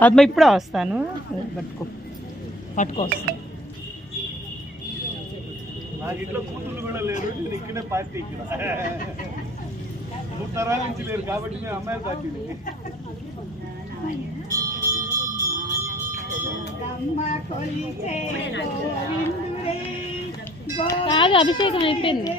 పద్మ ఇప్పుడే వస్తాను, పట్టుకో పట్టుకో వస్తాను. నాకు ఇంట్లో కూతుళ్ళు కూడా లేరు, నేను ఇక్కడే పార్టీ ఇక్కడ 3 తరాల నుంచి లేరు కాబట్టి మేము అమ్మాయిల పార్టీ. కాదు అభిషేకం అయిపోయింది.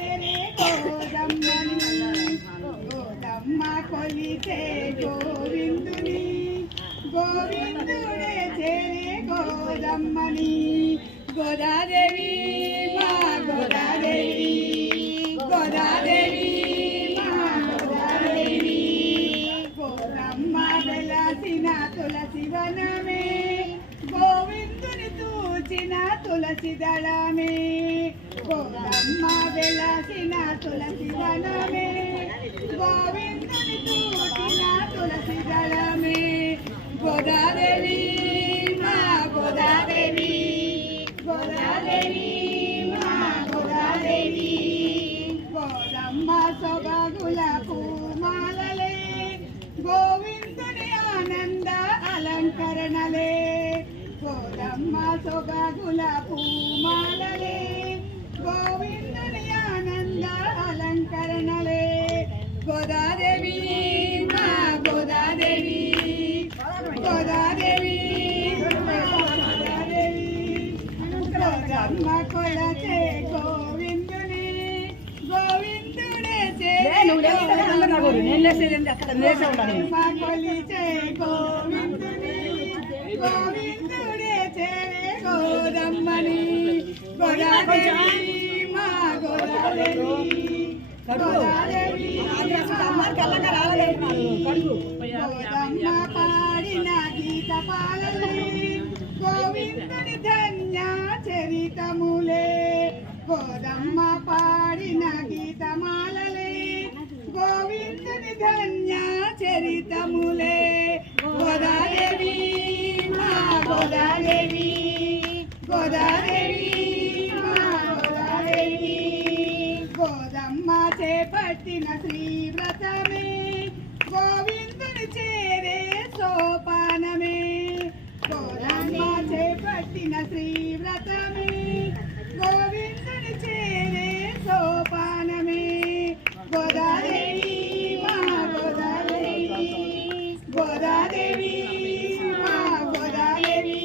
గోవిందుడే చేరే గోదమ్మని గోదాదేవి మా గోదాదేవి గోదాదేవి మా గోదాదేవి గోదమ్మ వెలసిన తులసి వనమే గోవిందుని తూచిన తులసి దళమే గోదమ్మ వెలసిన తులసి వనమే గోవిందుని తూచిన తులసి దళమే గోదాదేవి మా గోదాదేవి గోదాదేవి మా గోదాదేవి గోదమ్మ సొబగుల పూమాలలే గోవిందుని ఆనంద అలంకరణలే గోదమ్మ సొబగుల పూమాలలే గోవిందుని ఆనంద అలంకరణలే గోదాదేవి మా గోదాదేవి గోదాదేవి గోదాదేవి గోదమ్మ కొలచే గోవిందుని గోవిందుడే కొలిచే గోవిందుని గోవిందుడే చేరే గోదమ్మని గోదాదేవి మా గోదాదేవి గోదాదేవి గోదమ్మ పాడిన గీత పాలలే గోవిందుని ధన్య చరితములే గోదమ్మ పాడిన గీతమాలలే గోవిందుని ధన్య చరితములే గోదాదేవి మా గోదాదేవి గోదాదేవి మా గోదాదేవి గోదమ్మ చేపట్టిన శ్రీవ్రతమే గోవిందుని చేరే సోపానమే గోదమ్మ చేపట్టిన శ్రీవ్రతమే గోవిందుని చేరే సోపానమే గోదాదేవి మా గోదాదేవి గోదాదేవి మా గోదాదేవి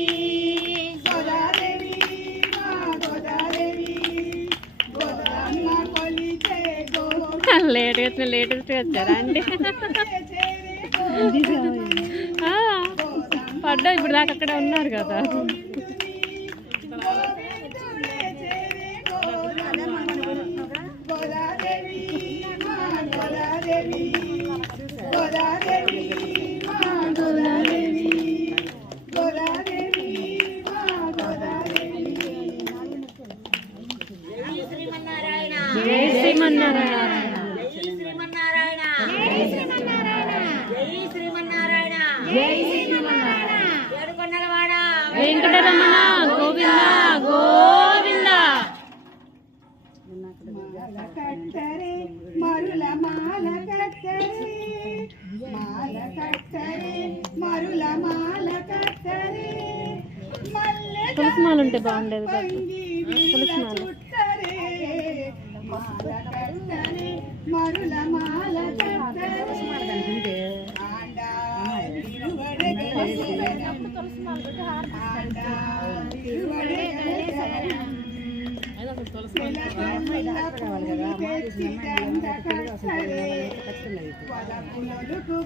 గోదాదేవి మా గోదాదేవి గోదమ్మ కొలిచే లేటెస్ట్ వచ్చారా అండి? పడ్డా ఇప్పుడు దాకా అక్కడ ఉన్నారు కదా. గోదాదేవి మా గోదాదేవి గోదాదేవి మా గోదాదేవి గోదాదేవి మా గోదాదేవి జై శ్రీమన్నారాయణ జై శ్రీమన్నారాయణ జై శ్రీమన్నారాయణ జై శ్రీమన్నారాయణ ఏడుకొండలవాడ వెంకటరమణ గోవింద గోవింద. మాల కట్టరే మరుల మాల కట్టరే మాల కట్టరే మరుల మాల కట్టరే మల్లె తులసి మాల ఉంటే బాగుండేది. తులసి మాల చుట్టరే మాల కట్టరే మరుల మాల కట్టరే ఆండా తిరువడగల శరణం ఆండా తిరువడగల శరణం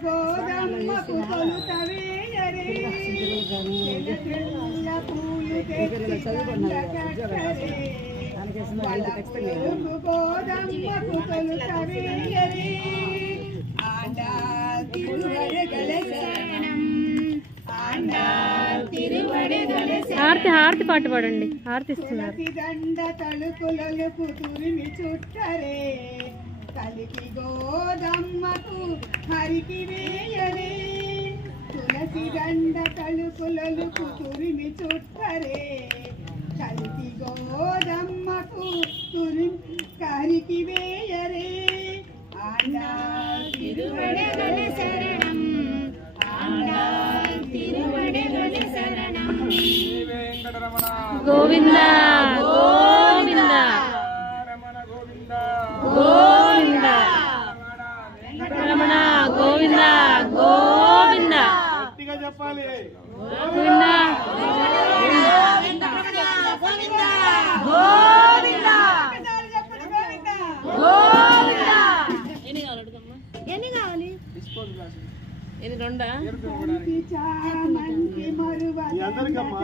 గోదమ్మకు కొలుతవేయరే పూలు గోదమ్మకు కొలుతవేయరే ఆండా తిరువడగల శరణం ఆండా తిరువడగల హారతి హారతి పాట పాడండి. హారతి ఇస్తున్నారు. దండ తలుపులను కుతురిమి చుట్టరే కలికి గోదమ్మకు హరికి వేయరే తులసి దండ తలుపులను కుతురిమి చుట్టరే కలికి గోదమ్మకు హరికి వేయరే ఆండా తిరువడగల శరణం ఆండా గోవింద గోవింద గోవింద రమణ గోవింద గోవింద గట్టిగా చెప్పాలి. గోవింద చామంతి మరువల మీ అందరికమ్మా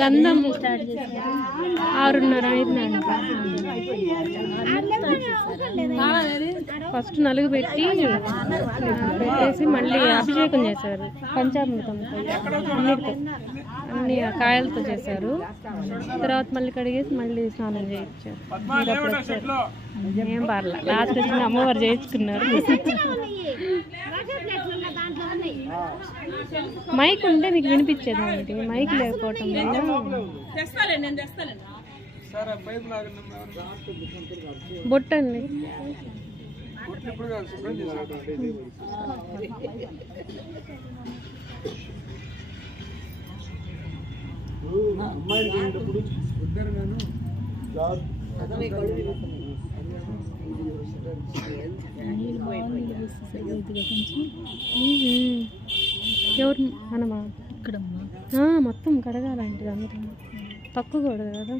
గంధం స్టార్ట్ చేశారు 6:30 ఫస్ట్ నలుగు పెట్టి పెట్టేసి మళ్ళీ అభిషేకం చేశారు పంచామృతంతో అన్ని కాయలతో చేశారు. తర్వాత మళ్ళీ కడిగేసి మళ్ళీ స్నానం చేయించారు. మీరు అప్పుడు వచ్చారు. ఏం పర్లా లాస్ట్ వచ్చిన అమ్మవారు చేయించుకున్నారు. మైక్ ఉంటే మీకు వినిపించేదండి. మైక్ లేకపోవటం వల్ల బొట్టండి అమ్మాయిలు పోయినప్పుడు ఇద్దరుగాను ఎవరు మనమా ఇక్కడ మొత్తం కడగాలంటే అంతా తక్కువ కూడా కదా.